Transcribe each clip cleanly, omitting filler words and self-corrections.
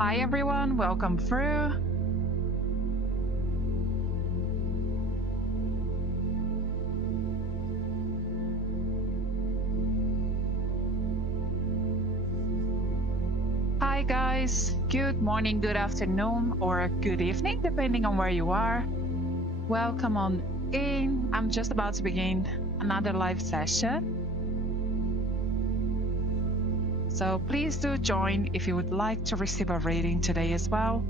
Hi everyone, welcome through. Hi guys, good morning, good afternoon, or good evening, depending on where you are. Welcome on in. I'm just about to begin another live session. So please do join if you would like to receive a reading today as well.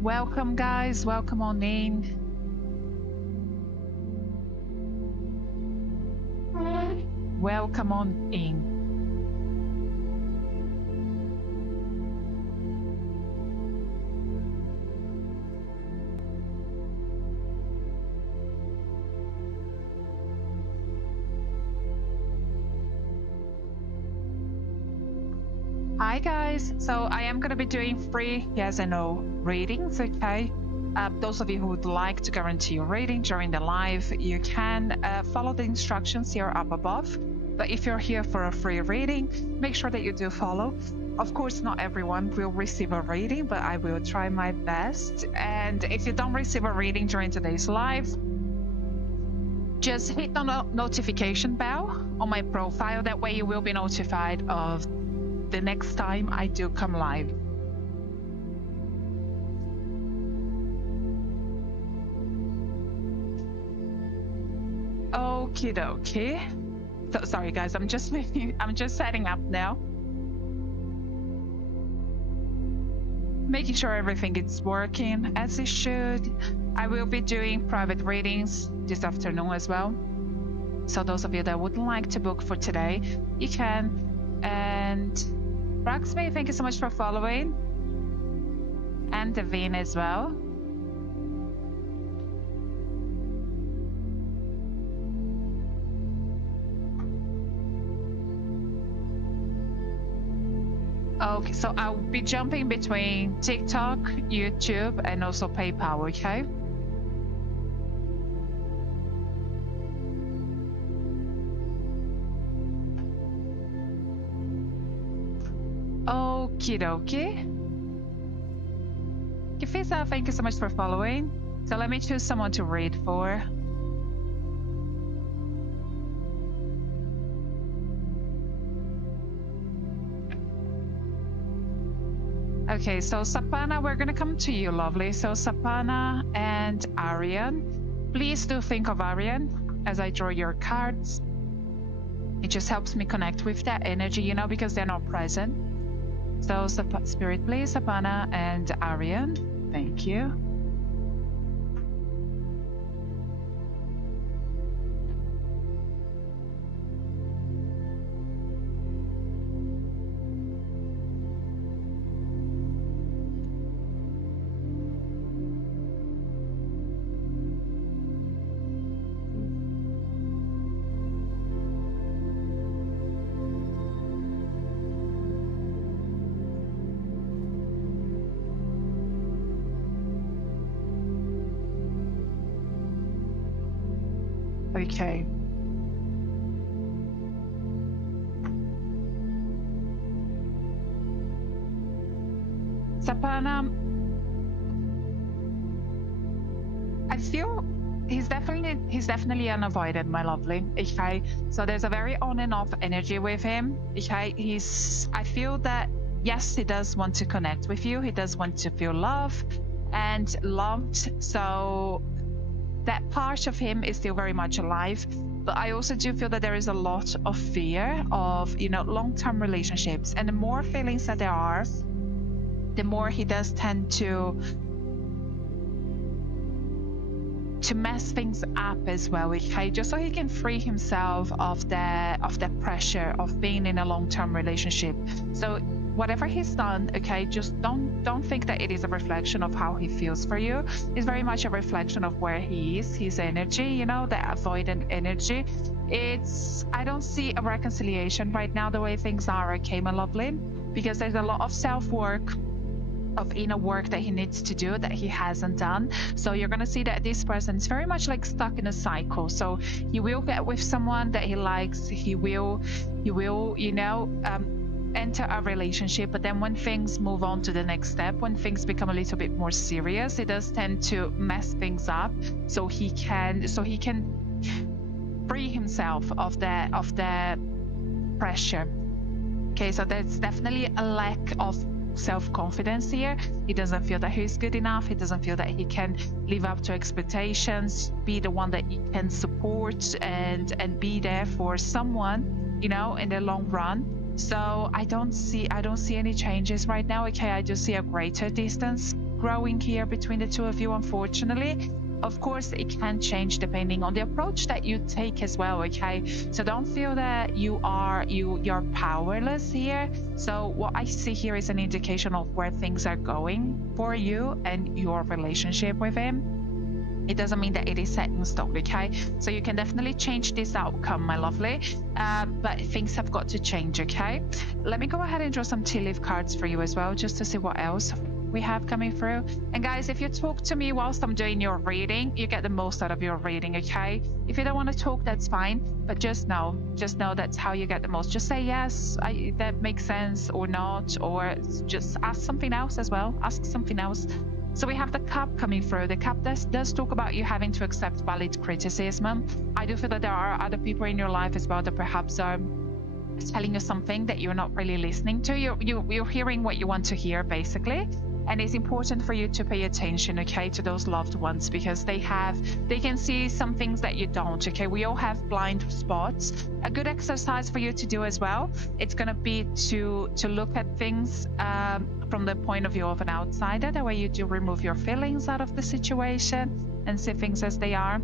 Welcome guys, welcome on in. Welcome on in. Hi guys, so I am going to be doing free yes and no readings, okay? Those of you who would like to guarantee your reading during the live, you can follow the instructions here up above. But if you're here for a free reading, make sure that you do follow. Of course, not everyone will receive a reading, but I will try my best. And if you don't receive a reading during today's live, just hit the notification bell on my profile. That way you will be notified of the next time I do come live. Okie dokie. So sorry guys, I'm just setting up now. Making sure everything is working as it should. I will be doing private readings this afternoon as well. So those of you that would like to book for today, you can. And Roxby, thank you so much for following. And Devine as well. Okay, so I'll be jumping between TikTok, YouTube, and also PayPal, okay? Okie dokie. Kifisa, thank you so much for following. So let me choose someone to read for. Okay, so Sapana, we're gonna come to you, lovely. So Sapana and Arian, please do think of Arian as I draw your cards. It just helps me connect with that energy, you know, because they're not present. So Spirit, please, Sapana and Arian. Thank you. Okay. Sapana, I feel he's definitely unavoided, my lovely. Okay, so there's a very on and off energy with him. Okay, I feel that yes, he does want to connect with you. He does want to feel love and loved. So that part of him is still very much alive. But I also do feel that there is a lot of fear of, you know, long-term relationships. And the more feelings that there are, the more he does tend to mess things up as well, okay? Just so he can free himself of that pressure of being in a long-term relationship. So whatever he's done, okay, just don't think that it is a reflection of how he feels for you. It's very much a reflection of where he is, his energy, you know, the avoidant energy. I don't see a reconciliation right now the way things are, okay, my lovely, because there's a lot of self-work, of inner work that he needs to do that he hasn't done. So you're going to see that this person is very much like stuck in a cycle. So he will get with someone that he likes. He will, you know, enter a relationship, but then when things move on to the next step, when things become a little bit more serious, it does tend to mess things up. So he can free himself of the pressure. Okay, so there's definitely a lack of self-confidence here. He doesn't feel that he's good enough. He doesn't feel that he can live up to expectations, be the one that he can support and be there for someone, you know, in the long run. So I don't see any changes right now. Okay, I just see a greater distance growing here between the two of you, unfortunately. Of course, it can change depending on the approach that you take as well, okay? So don't feel that you're powerless here. So what I see here is an indication of where things are going for you and your relationship with him. It doesn't mean that it is set in stone, okay? So you can definitely change this outcome, my lovely, but things have got to change, okay? Let me go ahead and draw some tea leaf cards for you as well, just to see what else we have coming through. And guys, if you talk to me whilst I'm doing your reading, you get the most out of your reading, okay? If you don't want to talk, that's fine, but just know that's how you get the most. Just say yes, that makes sense, or not, or just ask something else as well. Ask something else. So we have the cup coming through. The cup does talk about you having to accept valid criticism. I do feel that there are other people in your life as well that perhaps are telling you something that you're not really listening to. You're hearing what you want to hear, basically. And it's important for you to pay attention, okay, to those loved ones, because they can see some things that you don't, okay? We all have blind spots. A good exercise for you to do as well, it's gonna be to look at things from the point of view of an outsider. That way you do remove your feelings out of the situation and see things as they are.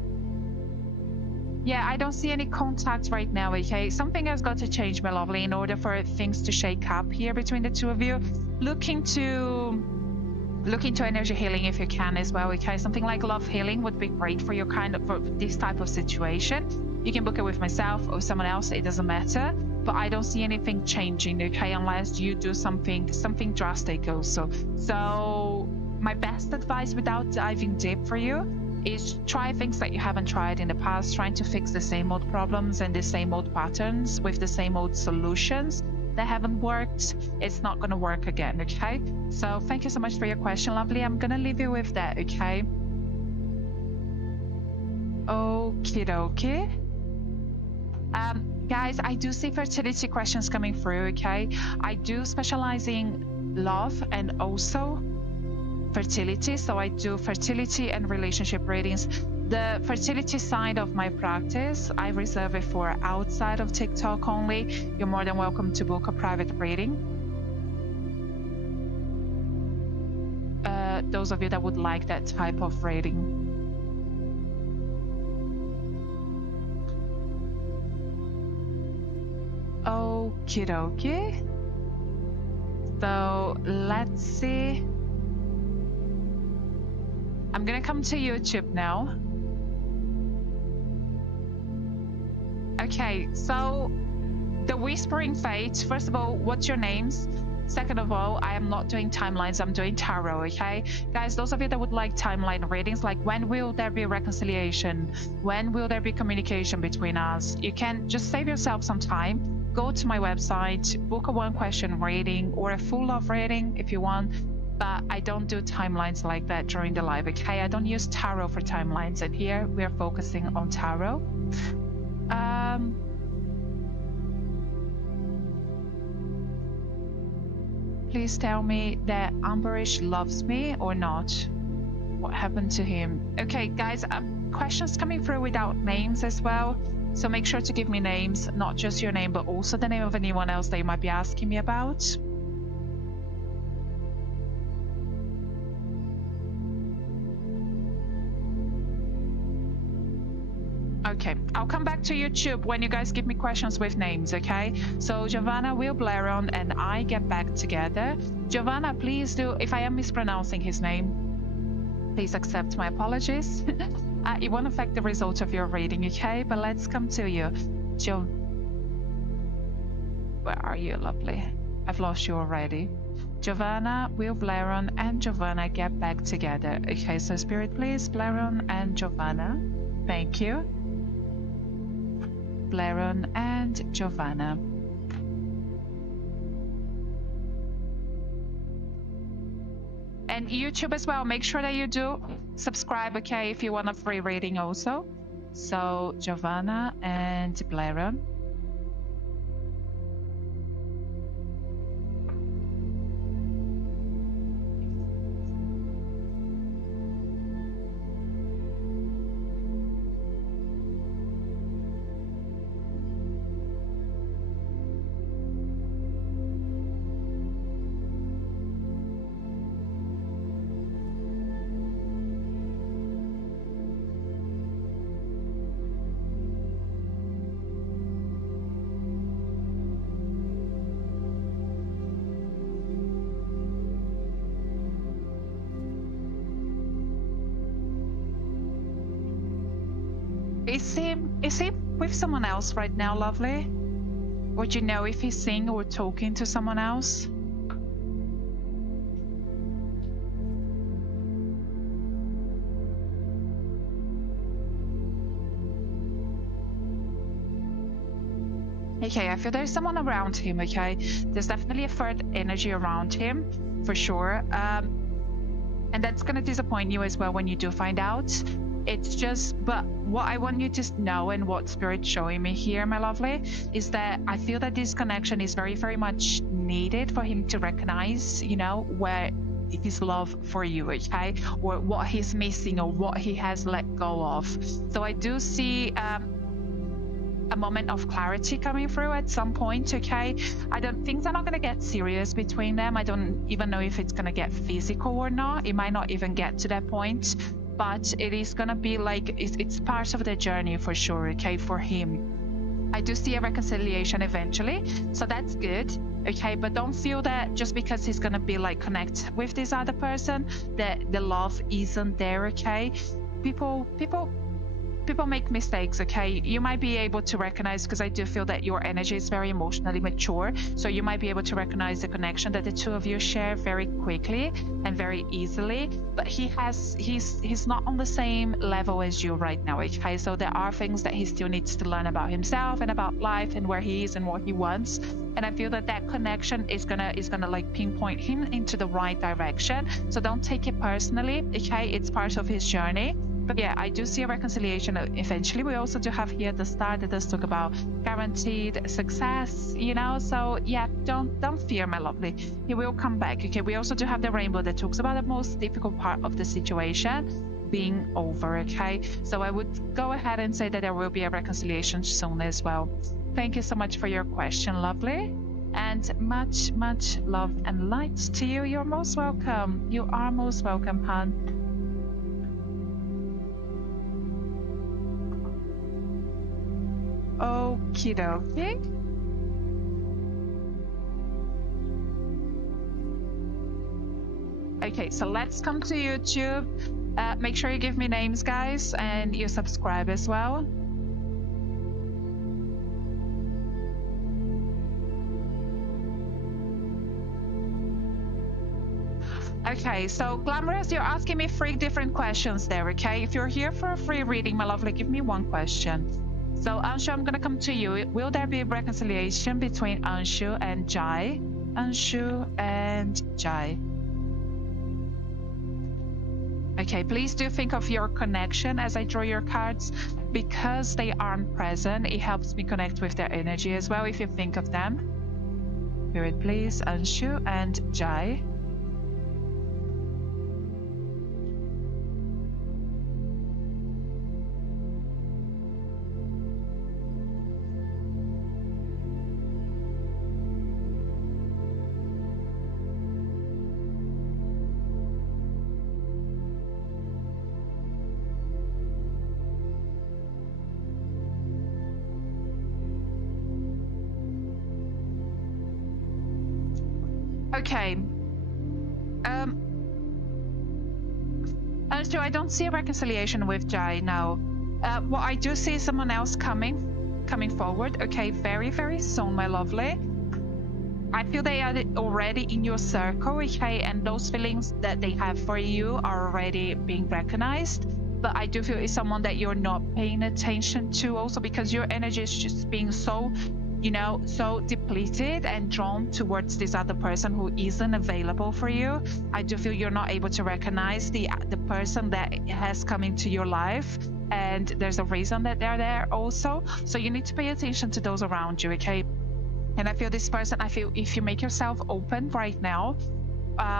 Yeah, I don't see any contact right now, okay? Something has got to change, my lovely, in order for things to shake up here between the two of you. Look into energy healing if you can as well, okay? Something like love healing would be great for your for this type of situation. You can book it with myself or someone else, it doesn't matter. But I don't see anything changing, okay, unless you do something drastic also. So my best advice, without diving deep for you, is try things that you haven't tried in the past, trying to fix the same old problems and the same old patterns with the same old solutions that haven't worked. It's not going to work again, okay? So thank you so much for your question, lovely. I'm going to leave you with that, okay? Okie dokie. Guys, I do see fertility questions coming through, okay? I do specialize in love and also fertility, so I do fertility and relationship readings. The fertility side of my practice, I reserve it for outside of TikTok only. You're more than welcome to book a private reading. Those of you that would like that type of reading. Okie dokie. So let's see. I'm gonna come to YouTube now. Okay, so the Whispering Fate, first of all, what's your names? Second of all, I am not doing timelines, I'm doing tarot, okay? Guys, those of you that would like timeline readings, like when will there be reconciliation? When will there be communication between us? You can just save yourself some time, go to my website, book a one-question reading or a full love reading if you want, but I don't do timelines like that during the live, okay? I don't use tarot for timelines, and here we are focusing on tarot. Please tell me that Ambarish loves me or not. What happened to him? Okay, guys, questions coming through without names as well. So make sure to give me names, not just your name, but also the name of anyone else that you might be asking me about. Okay, I'll come back to YouTube when you guys give me questions with names, okay? So Giovanna, Will Blairon, and I get back together. Giovanna, please do, if I am mispronouncing his name, please accept my apologies. It won't affect the result of your reading, okay? But let's come to you. Where are you, lovely? I've lost you already. Giovanna, will Blairon and Giovanna get back together? Okay, so Spirit, please, Blairon and Giovanna. Thank you. Blairon and Giovanna. And YouTube as well, make sure that you do subscribe, okay, if you want a free reading also. So Giovanna and Blairon. Is he with someone else right now, lovely? Would you know if he's seeing or talking to someone else? Okay, I feel there's someone around him, okay? There's definitely a third energy around him, for sure. And that's gonna disappoint you as well when you do find out. It's just, but what I want you to know and what Spirit's showing me here, my lovely, is that I feel that this connection is very, very much needed for him to recognize, you know, where his love for you, okay? Or what he's missing or what he has let go of. So I do see a moment of clarity coming through at some point, okay? Things are not gonna get serious between them. I don't even know if it's gonna get physical or not. It might not even get to that point. But it is gonna be like, it's part of the journey for sure, okay, for him. I do see a reconciliation eventually, so that's good, okay? But don't feel that just because he's gonna be like connect with this other person, that the love isn't there, okay? People make mistakes, okay? You might be able to recognize, because I do feel that your energy is very emotionally mature, so you might be able to recognize the connection that the two of you share very quickly and very easily, but he's not on the same level as you right now, okay? So there are things that he still needs to learn about himself and about life and where he is and what he wants, and I feel that that connection is gonna like pinpoint him into the right direction. So don't take it personally, okay? It's part of his journey. But yeah, I do see a reconciliation eventually. We also do have here at the start that does talk about guaranteed success, you know? So yeah, don't fear, my lovely. He will come back, okay? We also do have the rainbow that talks about the most difficult part of the situation being over, okay? So I would go ahead and say that there will be a reconciliation soon as well. Thank you so much for your question, lovely. And much, much love and light to you. You're most welcome. You are most welcome, hon. Okie dokie. Okay, so let's come to YouTube. Make sure you give me names, guys, and you subscribe as well. Okay, so Glamorous, you're asking me 3 different questions there, okay? If you're here for a free reading, my lovely, give me 1 question. So Anshu, I'm gonna come to you. Will there be a reconciliation between Anshu and Jai? Anshu and Jai. Okay, please do think of your connection as I draw your cards. Because they aren't present, it helps me connect with their energy as well if you think of them. Spirit, please, Anshu and Jai. Okay. Anshu, I don't see a reconciliation with Jai now. What I do see is someone else coming forward. Okay, very, very soon, my lovely. I feel they are already in your circle, okay, and those feelings that they have for you are already being recognized. But I do feel it's someone that you're not paying attention to also, because your energy is just being so, you know, so depleted and drawn towards this other person who isn't available for you. I do feel you're not able to recognize the person that has come into your life, and there's a reason that they're there also. So you need to pay attention to those around you, okay? And I feel this person, I feel if you make yourself open right now,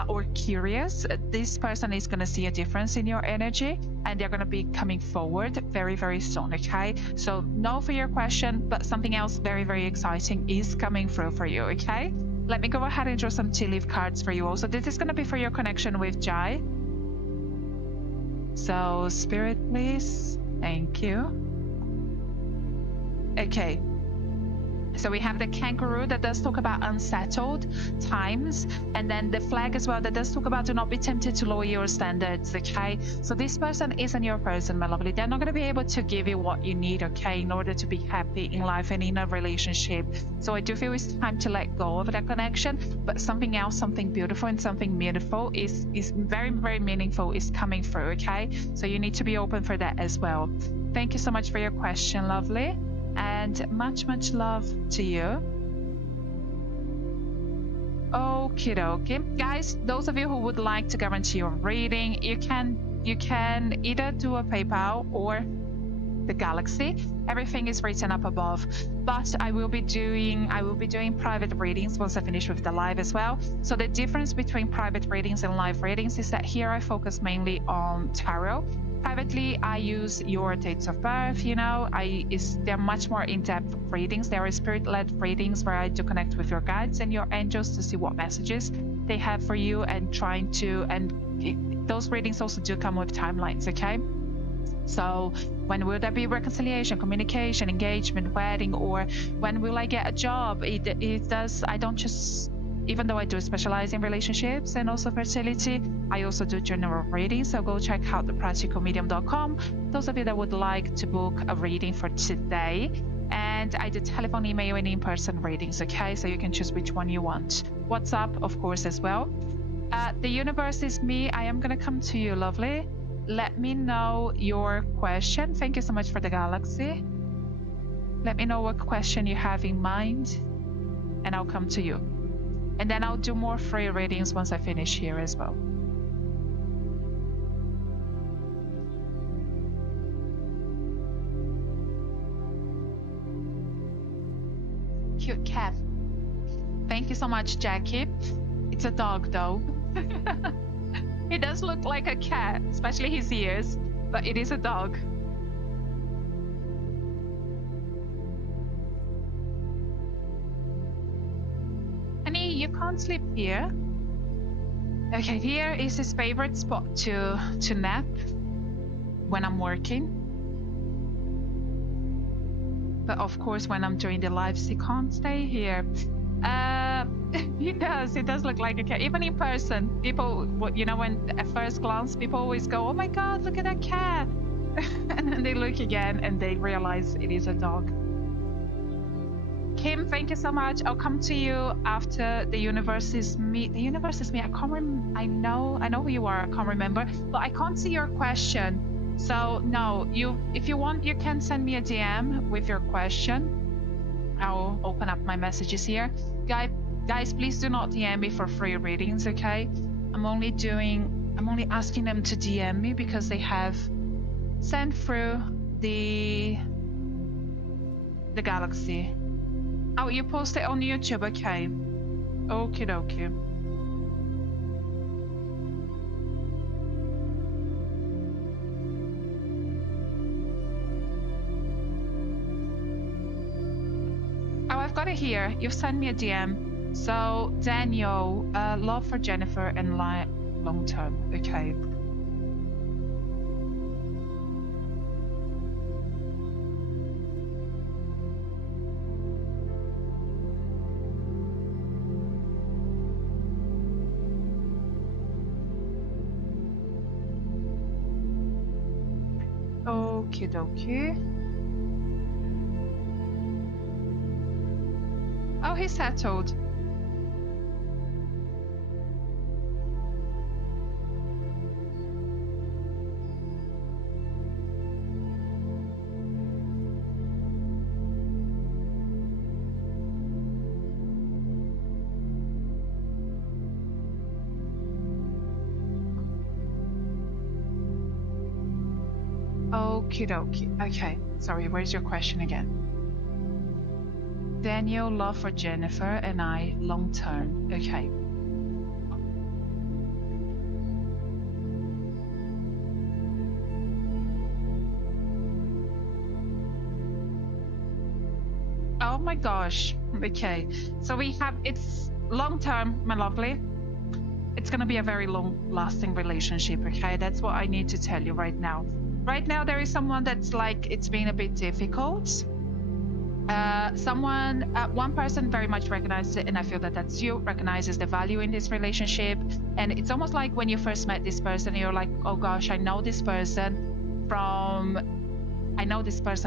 or curious, this person is going to see a difference in your energy, and they're going to be coming forward very, very soon, okay? So no for your question, but something else very, very exciting is coming through for you, okay? Let me go ahead and draw some tea leaf cards for you also. This is going to be for your connection with Jai. So Spirit, please. Thank you. Okay. So we have the kangaroo that does talk about unsettled times, and then the flag as well that does talk about do not be tempted to lower your standards, okay? So this person isn't your person, my lovely. They're not going to be able to give you what you need, okay, in order to be happy in life and in a relationship. So I do feel it's time to let go of that connection, but something else, something beautiful and something meaningful is very, very meaningful is coming through, okay? So you need to be open for that as well. Thank you so much for your question, lovely. And much, much love to you. Okie dokie. Guys, those of you who would like to guarantee your reading, you can either do a PayPal or the Galaxy. Everything is written up above. But I will be doing private readings once I finish with the live as well. So the difference between private readings and live readings is that here I focus mainly on tarot. Privately, I use your dates of birth, you know, they're much more in-depth readings. There are spirit-led readings where I do connect with your guides and your angels to see what messages they have for you, and those readings also do come with timelines, okay? So when will there be reconciliation, communication, engagement, wedding, or when will I get a job? I don't just, even though I do specialize in relationships and also fertility, I also do general readings. So go check out thepracticalmedium.com. Those of you that would like to book a reading for today. And I do telephone, email, and in-person readings, okay? So you can choose which one you want. WhatsApp, of course, as well. The universe is me. I am going to come to you, lovely. Let me know your question. Thank you so much for the Galaxy. Let me know what question you have in mind, and I'll come to you. And then I'll do more free readings once I finish here as well. Cute cat. Thank you so much, Jackie. It's a dog though. It does look like a cat, especially his ears, but it is a dog. Honey, you can't sleep here. Okay, here is his favorite spot to nap when I'm working. But of course, when I'm doing the lives, he can't stay here. It does look like a cat. Even in person, people, you know, when at first glance, people always go, oh my God, look at that cat. And then they look again and they realize it is a dog. Kim, thank you so much. I'll come to you after the universe is me. The universe is me. I can't remember. I know who you are. I can't remember, but I can't see your question. So no, if you want, you can send me a DM with your question. I'll open up my messages here. Guys, please do not DM me for free readings, okay? I'm only asking them to DM me because they have sent through the Galaxy. Oh, you post it on YouTube, okay. Okie dokie. Oh, I've got it here. You've sent me a DM. So, Daniel, love for Jennifer and long term. Okay. Okie dokie. Oh, he's settled. Okie dokie. Okay, sorry, where's your question again? Daniel, love for Jennifer, and I, long term. Okay. Oh my gosh. Okay. So we have, it's long term, my lovely. It's going to be a very long lasting relationship. Okay. That's what I need to tell you right now. Right now, there is someone that's like, it's been a bit difficult. One person very much recognizes it, and I feel that that's you, recognizes the value in this relationship. And it's almost like when you first met this person, you're like, oh gosh, I know this person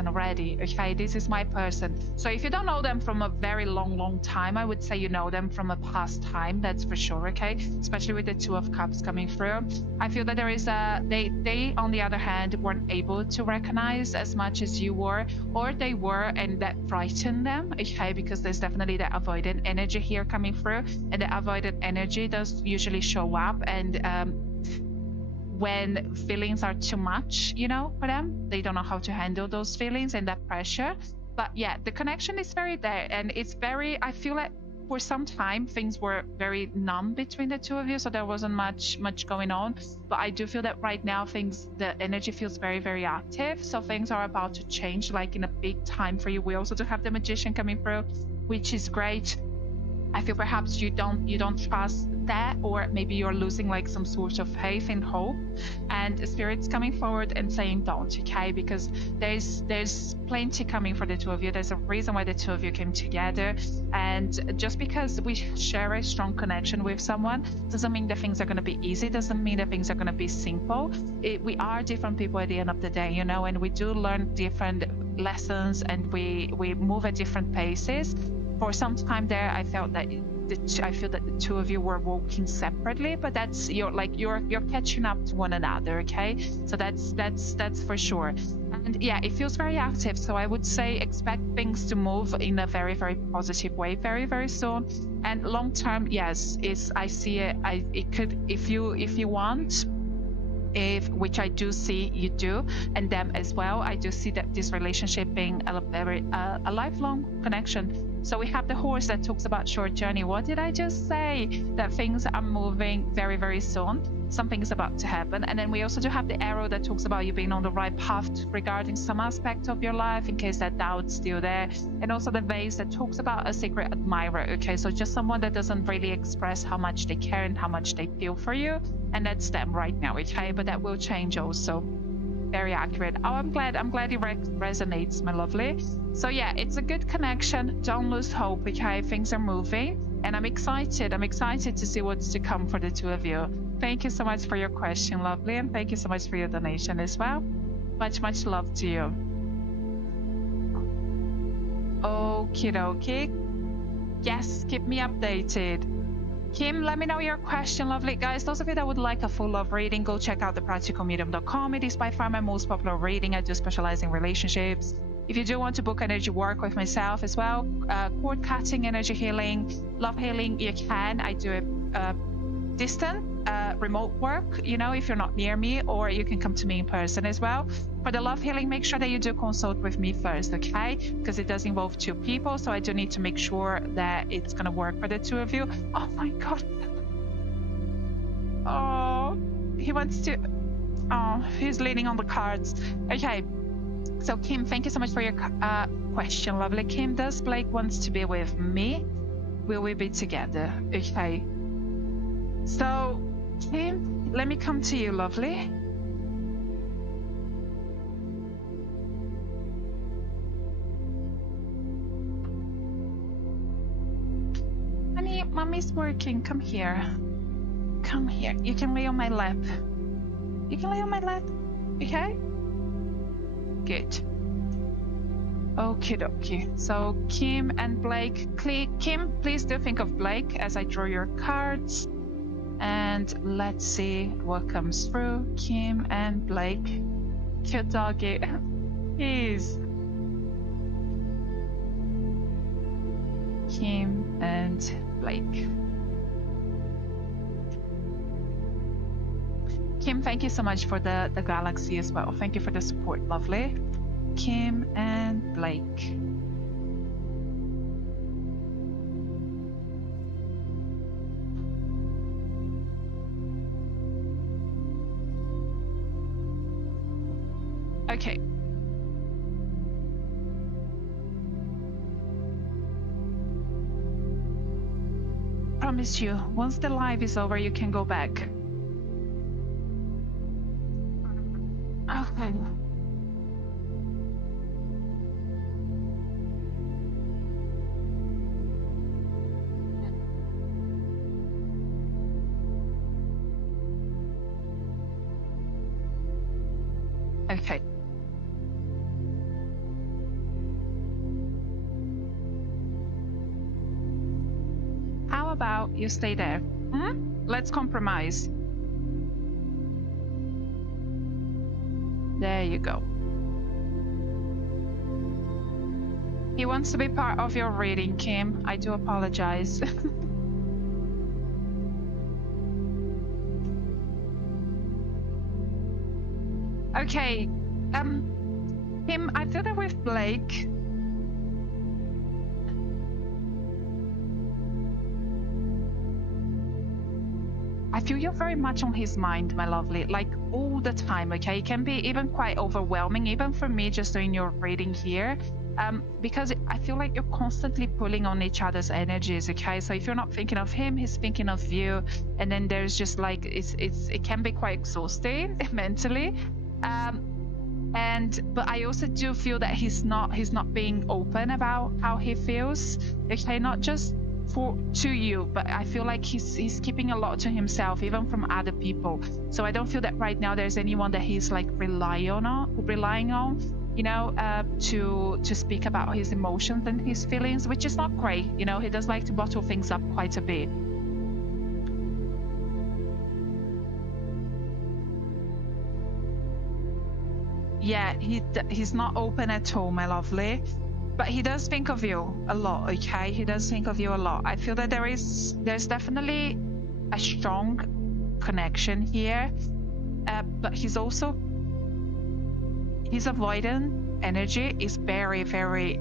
already. Okay, this is my person. So if you don't know them from a very long time, I would say you know them from a past time, that's for sure. Okay, especially with the Two of Cups coming through, I feel that there is they on the other hand weren't able to recognize as much as you were, or they were, and that frightened them. Okay, because there's definitely the avoidant energy here coming through, and the avoidant energy does usually show up and when feelings are too much, you know, for them, they don't know how to handle those feelings and that pressure. But yeah, the connection is very there, and it's very, I feel like for some time things were very numb between the two of you, so there wasn't much going on. But I do feel that right now the energy feels very active, so things are about to change, like in a big time for you. We also do have the Magician coming through, which is great. I feel perhaps you don't trust that, or maybe you're losing like some sort of faith and hope, and Spirit's coming forward and saying don't, okay, because there's plenty coming for the two of you. There's a reason why the two of you came together, and just because we share a strong connection with someone doesn't mean that things are going to be easy, doesn't mean that things are going to be simple. We are different people at the end of the day, you know, and we do learn different lessons, and we move at different paces. For some time there, I felt that I feel that the two of you were walking separately, but that's you're catching up to one another, okay? So that's for sure. And yeah, it feels very active. So I would say expect things to move in a very positive way, very soon. And long term, yes, I see it. It could, if you want. Which I do see you do, and them as well. I do see that this relationship being a lifelong connection. So we have the horse that talks about short journey. What did I just say? That things are moving very soon. Something is about to happen. And then we also do have the arrow that talks about you being on the right path regarding some aspect of your life, in case that doubt's still there. And also the vase that talks about a secret admirer. Okay, so just someone that doesn't really express how much they care and how much they feel for you. And that's them right now, okay? But that will change also. Very accurate. Oh, I'm glad it resonates, my lovely. So yeah, it's a good connection. Don't lose hope, okay? Things are moving, and I'm excited to see what's to come for the two of you. Thank you so much for your question, lovely, and thank you so much for your donation as well. Much love to you. Okie dokie. Yes, keep me updated. Kim, let me know your question, lovely. Guys, those of you that would like a full love reading, go check out thepracticalmedium.com. It is by far my most popular reading. I do specialize in relationships. If you do want to book energy work with myself as well, cord cutting, energy healing, love healing, you can. I do it distant, remote work, you know, if you're not near me, or you can come to me in person as well. For the love healing, make sure that you do consult with me first, okay? Because it does involve two people, so I do need to make sure that it's gonna work for the two of you. Oh my God. Oh, he wants to, oh, he's leaning on the cards. Okay, so Kim, thank you so much for your question, lovely. Kim, does Blake wants to be with me? Will we be together? Okay. So, Kim, let me come to you, lovely. Honey, mommy's working. Come here. Come here. You can lay on my lap. You can lay on my lap. Okay? Good. Okie dokie. So, Kim and Blake. Kim, please do think of Blake as I draw your cards. And let's see what comes through. Kim and Blake. Cute doggy. Please. Kim and Blake. Kim, thank you so much for the galaxy as well. Thank you for the support, lovely. Kim and Blake. Okay. Promise you, once the live is over, you can go back. Okay. Okay. How about you stay there? Let's compromise. There you go. He wants to be part of your reading, Kim. I do apologize. Okay. Kim, I feel that with Blake. I feel you're very much on his mind, my lovely, like all the time, okay? It can be even quite overwhelming, even for me just doing your reading here, because I feel like you're constantly pulling on each other's energies, okay? So if you're not thinking of him, he's thinking of you, and then there's just like, it can be quite exhausting mentally. But I also do feel that he's not being open about how he feels, okay? Not just to you, but I feel like he's keeping a lot to himself, even from other people. So I don't feel that right now there's anyone that he's like relying on, you know, to speak about his emotions and his feelings, which is not great. You know, he does like to bottle things up quite a bit. Yeah, he's not open at all, my lovely. But he does think of you a lot, okay? He does think of you a lot. I feel that there's definitely a strong connection here, but his avoidant energy is very, very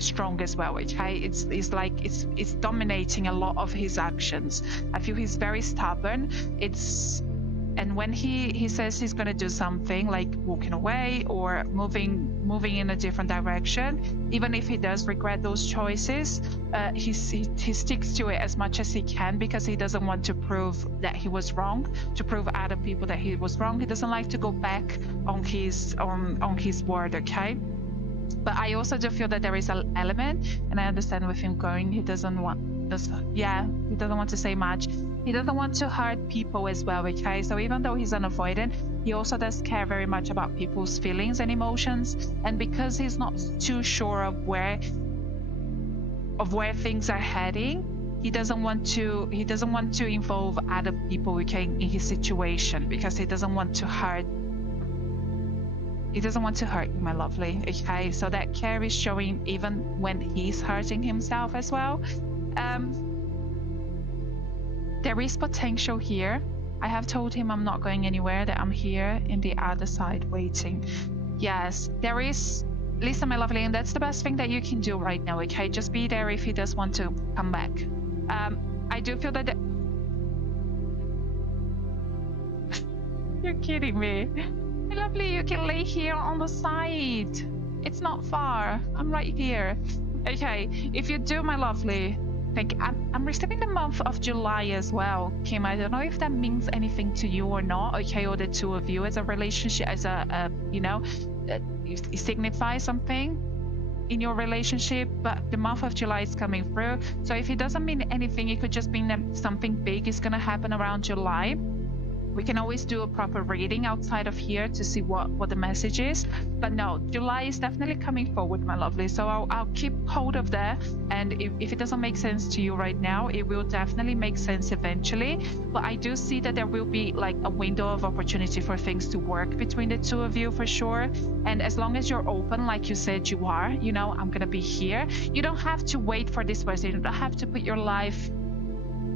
strong as well, okay? It's like it's dominating a lot of his actions. I feel he's very stubborn. And when he says he's going to do something like walking away or moving in a different direction, even if he does regret those choices, he sticks to it as much as he can, because he doesn't want to prove that he was wrong, to prove other people that he was wrong. He doesn't like to go back on his word, okay? But I also do feel that there is an element, and I understand with him going, he doesn't want to say much. He doesn't want to hurt people as well, okay? So even though he's an avoidant, he also does care very much about people's feelings and emotions. And because he's not too sure of where things are heading, he doesn't want to involve other people, okay, in his situation, because he doesn't want to hurt you, my lovely, okay? So that care is showing even when he's hurting himself as well. There is potential here. I have told him I'm not going anywhere, that I'm here in the other side waiting. Yes, there is. Lisa, my lovely, and that's the best thing that you can do right now, okay? Just be there if he does want to come back. I do feel that... You're kidding me. My lovely, you can lay here on the side. It's not far. I'm right here. Okay, if you do, my lovely... I'm receiving the month of July as well, Kim. I don't know if that means anything to you or not, okay, or the two of you as a relationship, as it signifies something in your relationship. But the month of July is coming through, so if it doesn't mean anything, it could just mean that something big is going to happen around July. We can always do a proper reading outside of here to see what the message is. But no, July is definitely coming forward, my lovely. So I'll keep hold of that. And if it doesn't make sense to you right now, it will definitely make sense eventually. But I do see that there will be like a window of opportunity for things to work between the two of you for sure. And as long as you're open, like you said you are, you know, I'm gonna be here. You don't have to wait for this person. You don't have to put your life,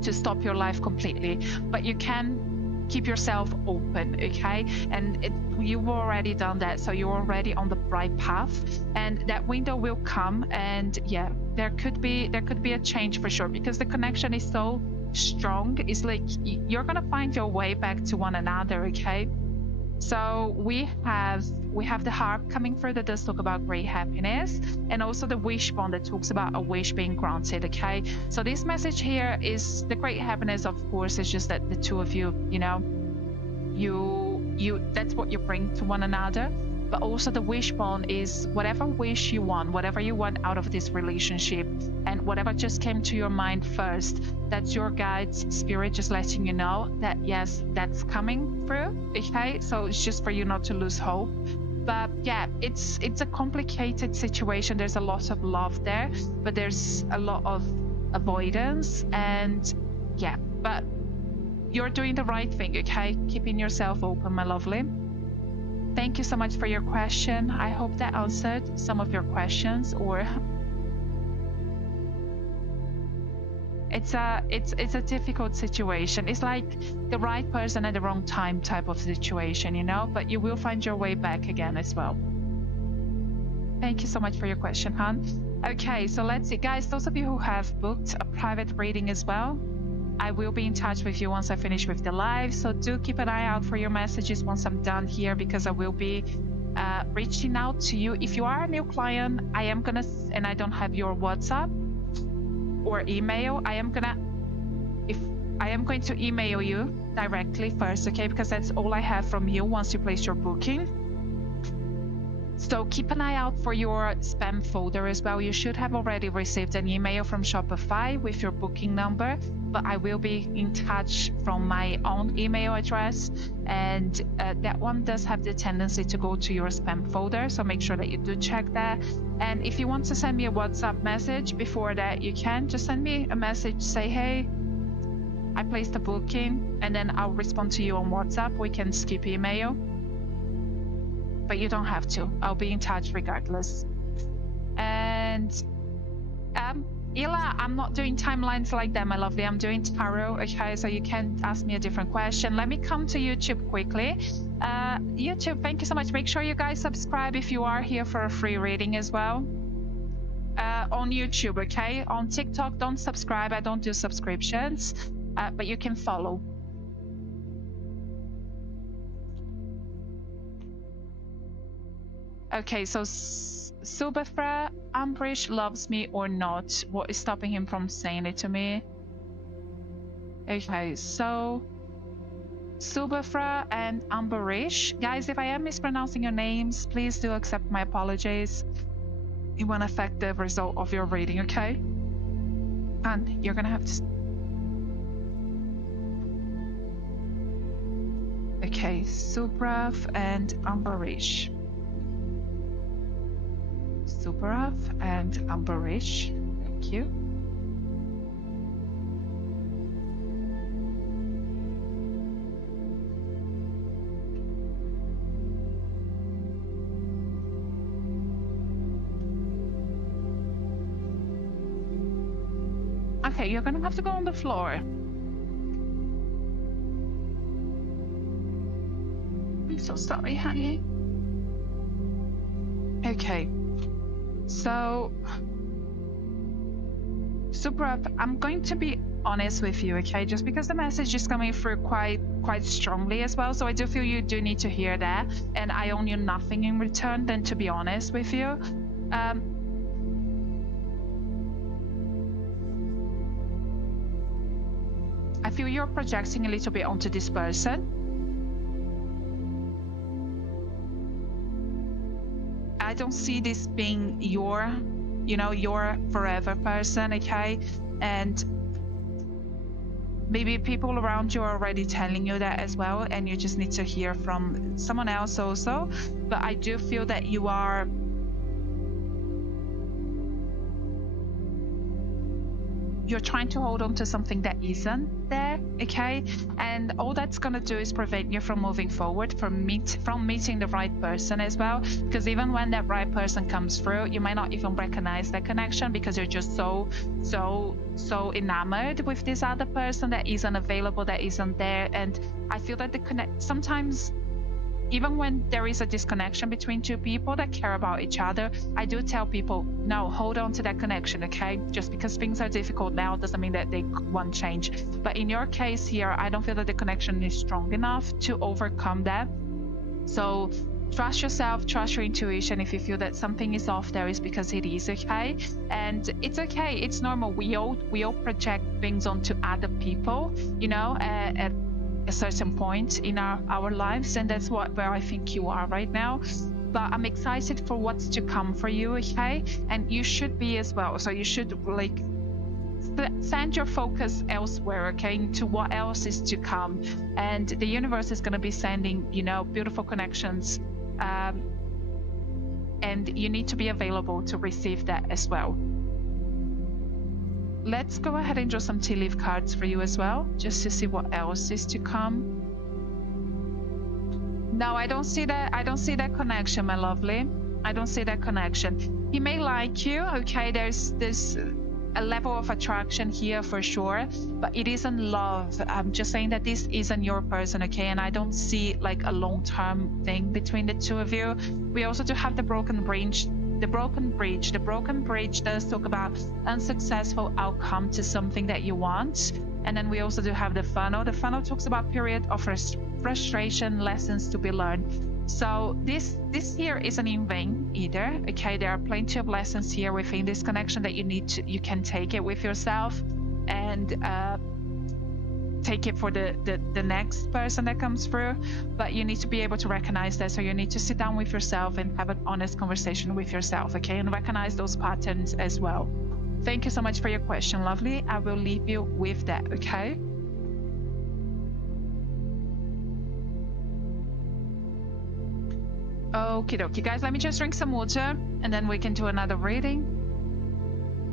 to stop your life completely. But you can keep yourself open, okay? And you've already done that, so you're already on the right path, and that window will come. And yeah, there could be a change for sure, because the connection is so strong. It's like you're gonna find your way back to one another, okay? So we have the harp coming through that does talk about great happiness, and also the wish bond that talks about a wish being granted, okay? So this message here is the great happiness, of course. It's just that the two of you, you know, you that's what you bring to one another. But also the wish bond is whatever wish you want, whatever you want out of this relationship, and whatever just came to your mind first, that's your guide's spirit just letting you know that yes, that's coming through, okay? So it's just for you not to lose hope. But yeah, it's a complicated situation. There's a lot of love there, but there's a lot of avoidance, and yeah, but you're doing the right thing, okay? Keeping yourself open, my lovely. Thank you so much for your question. I hope that answered some of your questions, or it's a difficult situation. It's like the right person at the wrong time type of situation, you know, but you will find your way back again as well. Thank you so much for your question, hon. Okay, so let's see, guys, those of you who have booked a private reading as well, I will be in touch with you once I finish with the live, so do keep an eye out for your messages once I'm done here, because I will be reaching out to you. If you are a new client, I am gonna, and I don't have your WhatsApp or email, I am going to email you directly first, okay? Because that's all I have from you once you place your booking. So keep an eye out for your spam folder as well. You should have already received an email from Shopify with your booking number, but I will be in touch from my own email address, and that one does have the tendency to go to your spam folder, so make sure that you do check that. And if you want to send me a WhatsApp message before that, you can just send me a message, say, hey, I placed a booking, and then I'll respond to you on WhatsApp. We can skip email, but you don't have to. I'll be in touch regardless. And Ila, I'm not doing timelines like that, my lovely. I'm doing tarot, okay? So you can ask me a different question. Let me come to YouTube quickly. YouTube, thank you so much. Make sure you guys subscribe if you are here for a free reading as well. On YouTube, okay? On TikTok, don't subscribe. I don't do subscriptions, but you can follow. Okay, so Subafra, Ambrish loves me or not? What is stopping him from saying it to me? Okay, so Subafra and Ambarish. Guys, if I am mispronouncing your names, please do accept my apologies. It won't affect the result of your reading, okay? And you're gonna have to... Okay, Subrav and Ambarish. Subrav and Ambarish, thank you. Okay, you're gonna have to go on the floor. I'm so sorry, honey. Okay. So, Suprab, I'm going to be honest with you, okay? Just because the message is coming through quite strongly as well, so I do feel you do need to hear that, and I owe you nothing in return than to be honest with you. I feel you're projecting a little bit onto this person. I don't see this being your, you know, your forever person, okay? And maybe people around you are already telling you that as well, and you just need to hear from someone else also. But I do feel that you are... you're trying to hold on to something that isn't there, okay? And all that's gonna do is prevent you from moving forward, from meeting the right person as well. Because even when that right person comes through, you might not even recognize that connection because you're just so enamored with this other person that isn't available, that isn't there. And I feel that sometimes, even when there is a disconnection between two people that care about each other, I do tell people, no, hold on to that connection, okay? Just because things are difficult now doesn't mean that they won't change. But in your case here, I don't feel that the connection is strong enough to overcome that. So trust yourself, trust your intuition. If you feel that something is off, there is because it is, okay? And it's okay, it's normal. We all project things onto other people, you know, at a certain point in our lives, and that's where I think you are right now. But I'm excited for what's to come for you, okay? And you should be as well. So you should like send your focus elsewhere, okay, into what else is to come. And the universe is going to be sending, you know, beautiful connections, and you need to be available to receive that as well. Let's go ahead and draw some tea leaf cards for you as well, just to see what else is to come. No, I don't see that. I don't see that connection, my lovely. I don't see that connection. He may like you, okay? There's a level of attraction here for sure, but it isn't love. I'm just saying that this isn't your person, okay? And I don't see like a long-term thing between the two of you. We also do have the broken bridge. The broken bridge does talk about unsuccessful outcome to something that you want. And then we also do have the funnel. The funnel talks about period of frustration, lessons to be learned. So this here isn't in vain either, okay? There are plenty of lessons here within this connection that you can take it with yourself and take it for the next person that comes through. But you need to be able to recognize that. So you need to sit down with yourself and have an honest conversation with yourself, okay? And recognize those patterns as well. Thank you so much for your question, lovely. I will leave you with that, okay? Okie dokie, guys, let me just drink some water and then we can do another reading.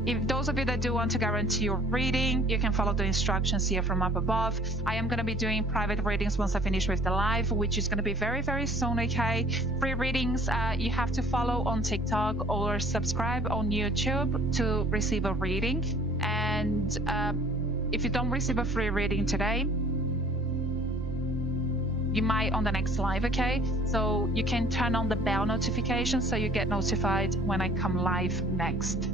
If those of you that do want to guarantee your reading, you can follow the instructions here from up above. I am going to be doing private readings once I finish with the live, which is going to be very, very soon, okay? Free readings, you have to follow on TikTok or subscribe on YouTube to receive a reading. And if you don't receive a free reading today, you might on the next live, okay? So you can turn on the bell notification so you get notified when I come live next.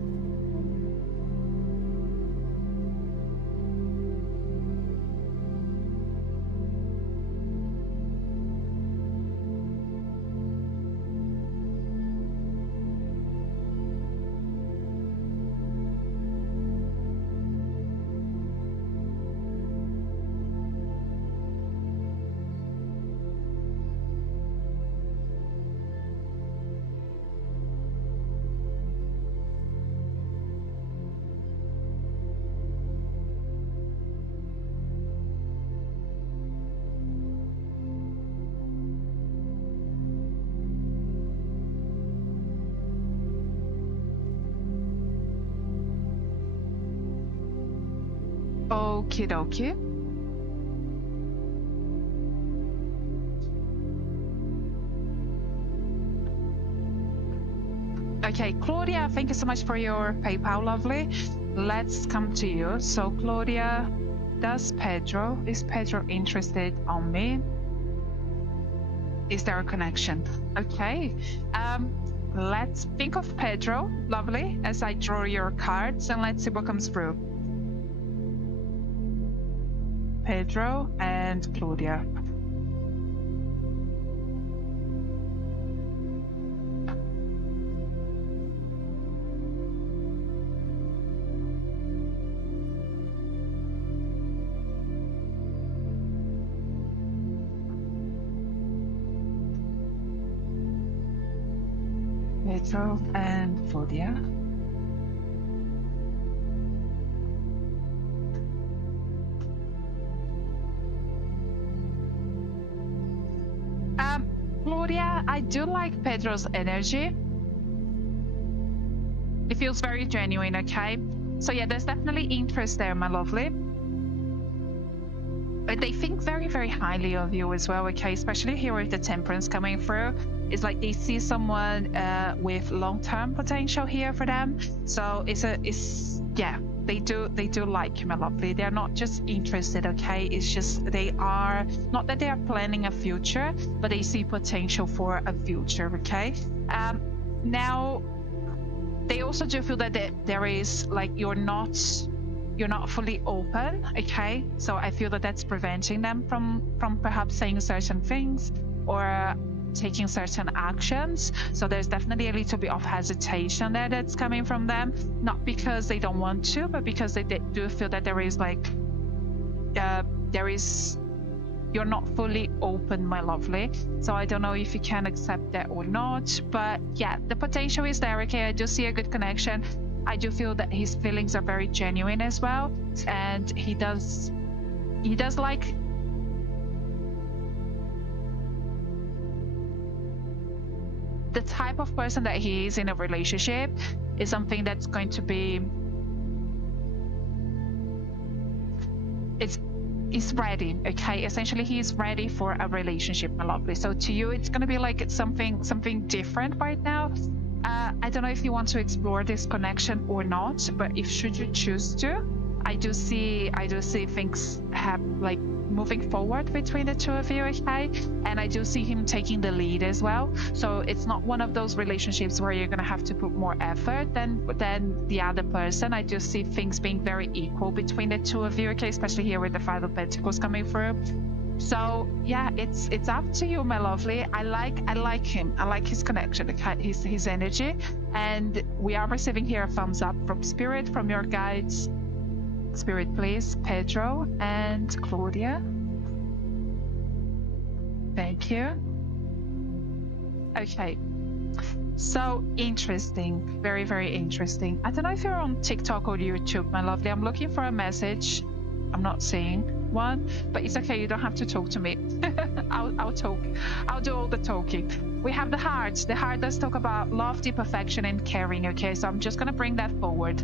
Okie dokie. Okay, Claudia, thank you so much for your PayPal, lovely. Let's come to you. So, Claudia, is Pedro interested on me? Is there a connection? Okay. Let's think of Pedro, lovely, as I draw your cards, and let's see what comes through. Pedro and Claudia. Pedro and Claudia. Claudia, I do like Pedro's energy. It feels very genuine, okay? So yeah, there's definitely interest there, my lovely. But they think very, very highly of you as well, okay? Especially here with the temperance coming through. It's like they see someone with long-term potential here for them. So yeah, they do like you, my lovely. They're not just interested, okay? It's just they are, not that they are planning a future, but they see potential for a future, okay? Now, they also do feel that there is, like, you're not fully open, okay? So I feel that that's preventing them from perhaps saying certain things or taking certain actions. So there's definitely a little bit of hesitation there that's coming from them, not because they don't want to, but because they do feel that there is you're not fully open, my lovely. So I don't know if you can accept that or not, but yeah, the potential is there, okay? I do see a good connection. I do feel that his feelings are very genuine as well, and he does like the type of person that he is in a relationship is something that's going to be, is ready, okay? Essentially, he is ready for a relationship, my lovely. So to you, it's going to be like it's something different right now. I don't know if you want to explore this connection or not, but if should you choose to, I do see things have like moving forward between the two of you, okay? And I do see him taking the lead as well. So it's not one of those relationships where you're gonna have to put more effort than the other person. I do see things being very equal between the two of you, okay? Especially here with the Five of Pentacles coming through. So yeah, it's up to you, my lovely. I like him. I like his connection, his energy, and we are receiving here a thumbs up from Spirit, from your guides. Spirit, please, Pedro and Claudia. Thank you. Okay, so interesting, very, very interesting. I don't know if you're on TikTok or YouTube, my lovely. I'm looking for a message. I'm not seeing one, but it's okay. You don't have to talk to me. I'll talk. I'll do all the talking. We have the heart. The heart does talk about love, deep affection, and caring. Okay, so I'm just gonna bring that forward,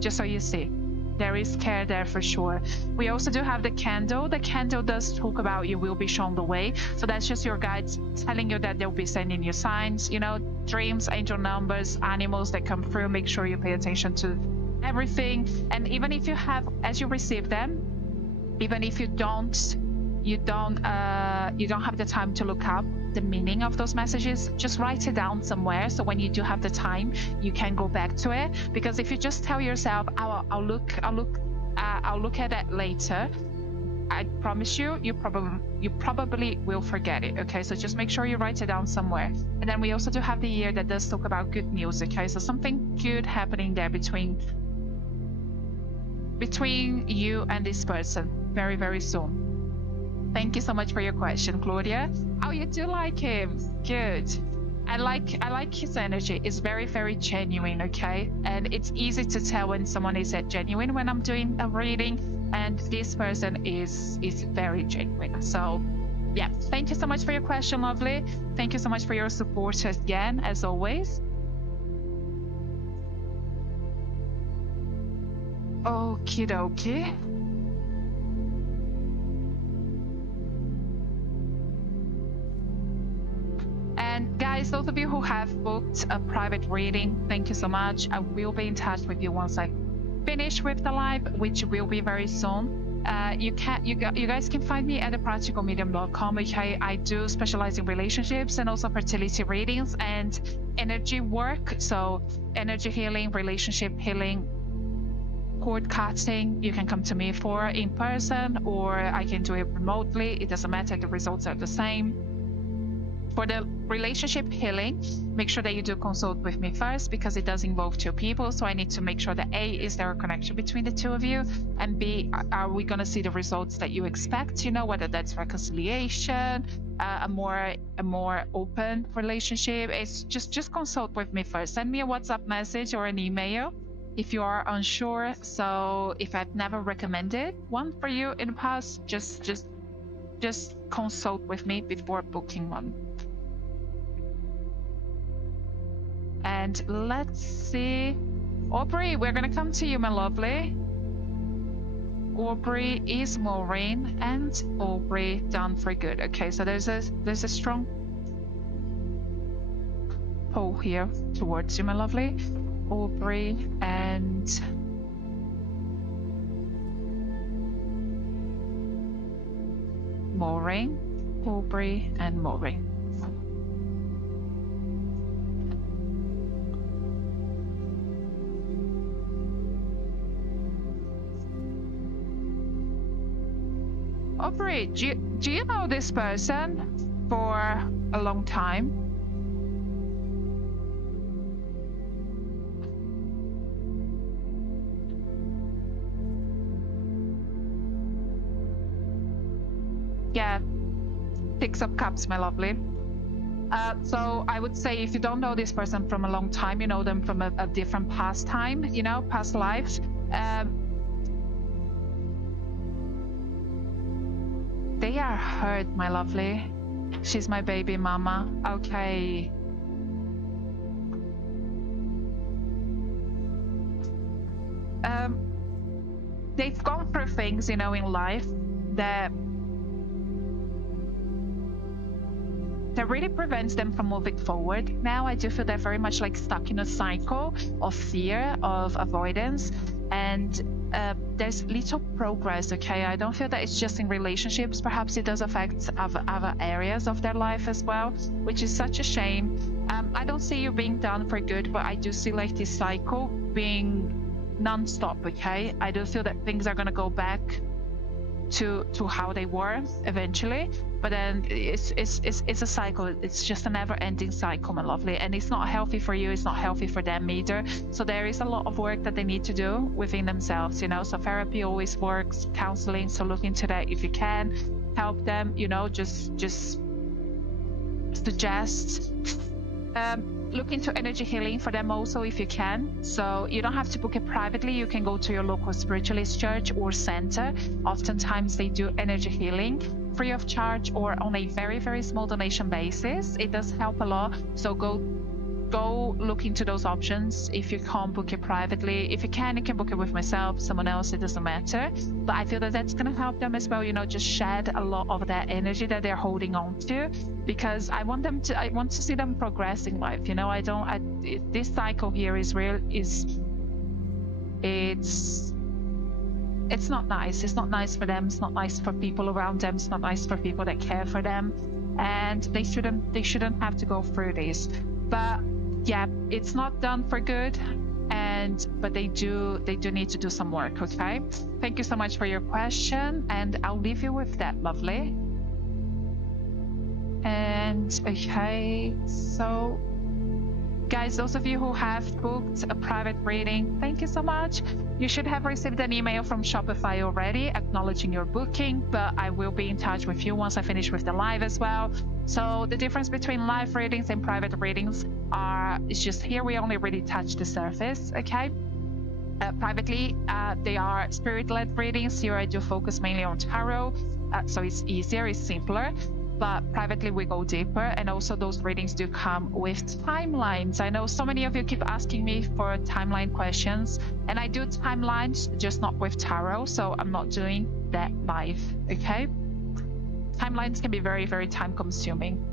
just so you see. There is care there for sure. We also do have the candle. The candle does talk about you will be shown the way. So that's just your guides telling you that they'll be sending you signs, you know, dreams, angel numbers, animals that come through. Make sure you pay attention to everything. And even if you have, as you receive them, even if you don't have the time to look up the meaning of those messages, just write it down somewhere, so when you do have the time you can go back to it. Because if you just tell yourself, I'll look at it later, I promise you probably will forget it, okay? So just make sure you write it down somewhere. And then we also do have the year that does talk about good news, okay? So something good happening there between you and this person very, very soon. Thank you so much for your question, Claudia. Oh, you do like him. Good. I like his energy. It's very, very genuine, okay? And it's easy to tell when someone is genuine when I'm doing a reading, and this person is very genuine. So yeah, thank you so much for your question, lovely. Thank you so much for your support again, as always. Okie dokie. And guys, those of you who have booked a private reading, thank you so much. I will be in touch with you once I finish with the live, which will be very soon. You guys can find me at thepracticalmedium.com. Okay, I do specialize in relationships and also fertility readings and energy work. So energy healing, relationship healing, cord cutting, you can come to me for in person, or I can do it remotely. It doesn't matter, the results are the same. For the relationship healing, make sure that you do consult with me first, because it does involve two people. So I need to make sure that A, is there a connection between the two of you, and B, are we going to see the results that you expect, you know, whether that's reconciliation, a more open relationship. It's just consult with me first. Send me a WhatsApp message or an email if you are unsure. So if I've never recommended one for you in the past, just consult with me before booking one. And let's see. Aubrey, we're gonna come to you, my lovely. Aubrey is Maureen and Aubrey done for good. Okay, so there's a strong pull here towards you, my lovely. Aubrey and Maureen. Aubrey and Maureen. Aubrey, do you know this person for a long time? Yeah, 6 of Cups, my lovely. So I would say if you don't know this person from a long time, you know them from a different past time, you know, past lives. They are hurt, my lovely. She's my baby mama. Okay. They've gone through things, you know, in life that really prevents them from moving forward. Now I do feel they're very much like stuck in a cycle of fear, of avoidance, and there's little progress. Okay, I don't feel that it's just in relationships. Perhaps it does affect other areas of their life as well, which is such a shame. I don't see you being done for good, but I do see like this cycle being non-stop. Okay, I do feel that things are gonna go back to how they were eventually, but then it's a cycle. It's just a never-ending cycle, my lovely, and it's not healthy for you, it's not healthy for them either. So there is a lot of work that they need to do within themselves, you know. So therapy always works, counseling, so look into that if you can. Help them, you know, just suggest look into energy healing for them also if you can. So you don't have to book it privately. You can go to your local spiritualist church or center. Oftentimes they do energy healing free of charge or on a very, very small donation basis. It does help a lot. So go look into those options if you can't book it privately. If you can book it with myself, someone else, it doesn't matter. But I feel that that's going to help them as well, you know, just shed a lot of that energy that they're holding on to, because I want to see them progress in life, you know. This cycle here is real, it's not nice. It's not nice for them. It's not nice for people around them. It's not nice for people that care for them, and they shouldn't have to go through this. But yeah, it's not done for good, but they do need to do some work. Okay, thank you so much for your question, and I'll leave you with that, lovely. And okay, so guys, those of you who have booked a private reading, thank you so much. You should have received an email from Shopify already acknowledging your booking, but I will be in touch with you once I finish with the live as well. So the difference between live readings and private readings is just here we only really touch the surface, okay? Privately, they are spirit-led readings. Here I do focus mainly on tarot, so it's easier, it's simpler. But privately we go deeper, and also those readings do come with timelines. I know so many of you keep asking me for timeline questions, and I do timelines, just not with tarot, so I'm not doing that live, okay? Timelines can be very, very time consuming.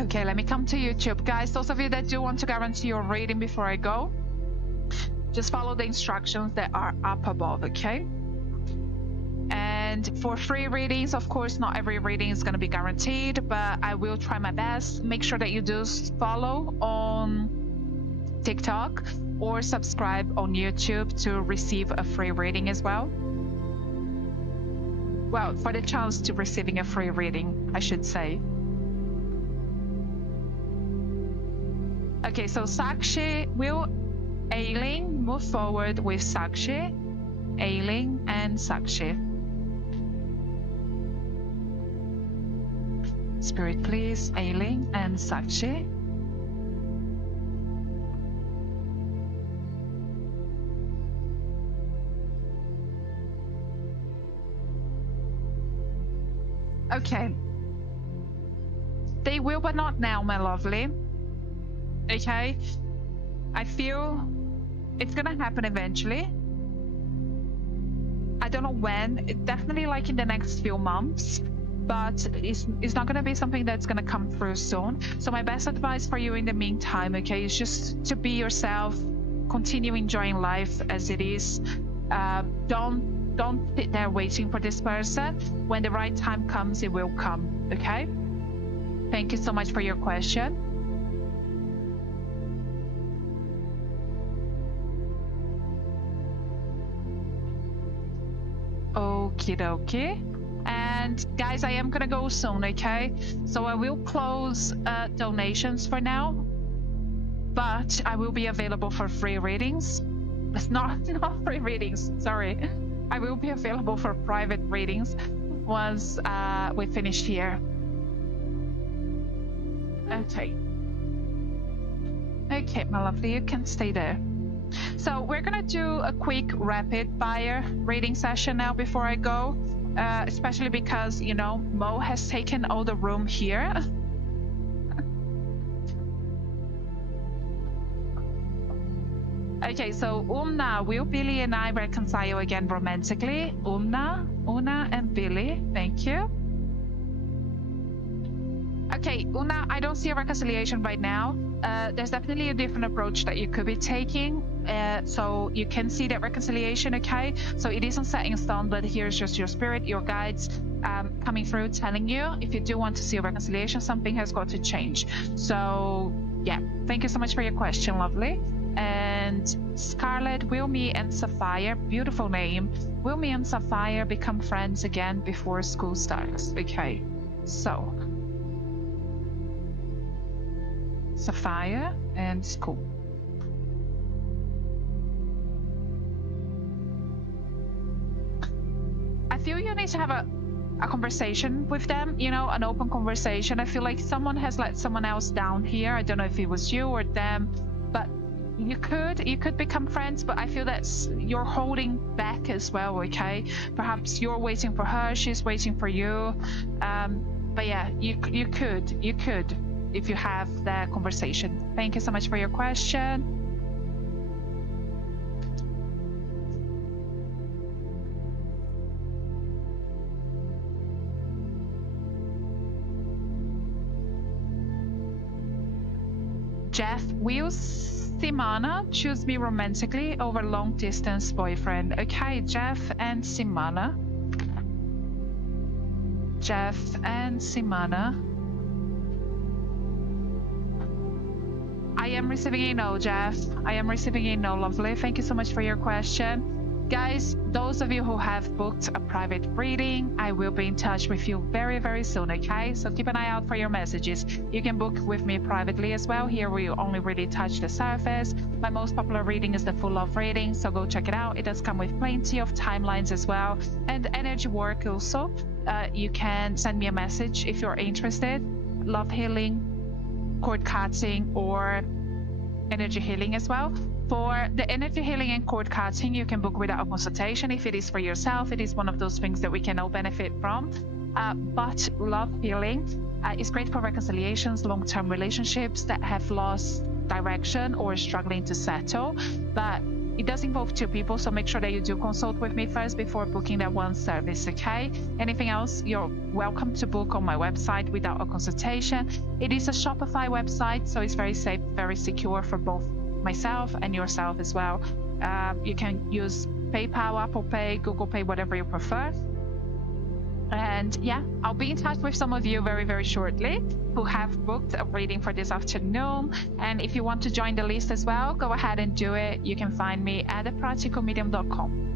Okay, let me come to YouTube. Guys, those of you that do want to guarantee your reading before I go, just follow the instructions that are up above, okay? And for free readings, of course, not every reading is going to be guaranteed, but I will try my best. Make sure that you do follow on TikTok or subscribe on YouTube to receive a free reading as well. Well, for the chance to receiving a free reading, I should say. Okay, so Sakshi will Ailing, move forward with Sakshi, Ailing and Sakshi. Spirit, please, Ailing and Sakshi. Okay. They will, but not now, my lovely. Okay? I feel it's gonna happen eventually. I don't know when. Definitely like in the next few months. But it's not gonna be something that's gonna come through soon. So my best advice for you in the meantime, okay, is just to be yourself, continue enjoying life as it is. Don't sit there waiting for this person. When the right time comes, it will come, okay? Thank you so much for your question. Okie dokie. And guys, I am gonna go soon, okay? So I will close donations for now, but I will be available for free readings. It's not free readings, sorry. I will be available for private readings once we finish here. Okay. Okay, my lovely, you can stay there. So we're gonna do a quick rapid fire reading session now before I go, especially because, you know, Mo has taken all the room here. Okay, so Una, will Billy and I reconcile again romantically? Una and Billy, thank you. Okay, Una, I don't see a reconciliation right now. There's definitely a different approach that you could be taking. So you can see that reconciliation, okay? So it isn't set in stone, but here's just your spirit, your guides coming through, telling you if you do want to see a reconciliation, something has got to change. So yeah, thank you so much for your question, lovely. And Scarlett, will me and Sapphire, beautiful name, will me and Sapphire become friends again before school starts? Okay, so Sapphire and school. I feel you need to have a conversation with them, you know, an open conversation. I feel like someone has let someone else down here. I don't know if it was you or them, but you could become friends, but I feel that you're holding back as well, okay? Perhaps you're waiting for her, she's waiting for you. But yeah, you could if you have that conversation. Thank you so much for your question. Jeff, will Simana choose me romantically over long distance boyfriend? Okay, Jeff and Simana. Jeff and Simana. I am receiving a no, Jeff. I am receiving a no, lovely. Thank you so much for your question. Guys, those of you who have booked a private reading, I will be in touch with you very, very soon, okay? So keep an eye out for your messages. You can book with me privately as well. Here we only really touch the surface. My most popular reading is the full love reading, so go check it out. It does come with plenty of timelines as well. And energy work also. You can send me a message if you're interested. Love healing, cord cutting, or energy healing as well. For the energy healing and cord cutting, you can book without a consultation. If it is for yourself, it is one of those things that we can all benefit from. But love healing is great for reconciliations, long-term relationships that have lost direction or struggling to settle. But it does involve two people, so make sure that you do consult with me first before booking that one service, okay? Anything else, you're welcome to book on my website without a consultation. It is a Shopify website, so it's very safe, very secure for both myself and yourself as well. You can use PayPal, Apple Pay, Google Pay, whatever you prefer. And yeah, I'll be in touch with some of you very, very shortly who have booked a reading for this afternoon. And if you want to join the list as well, go ahead and do it. You can find me at thepracticalmedium.com.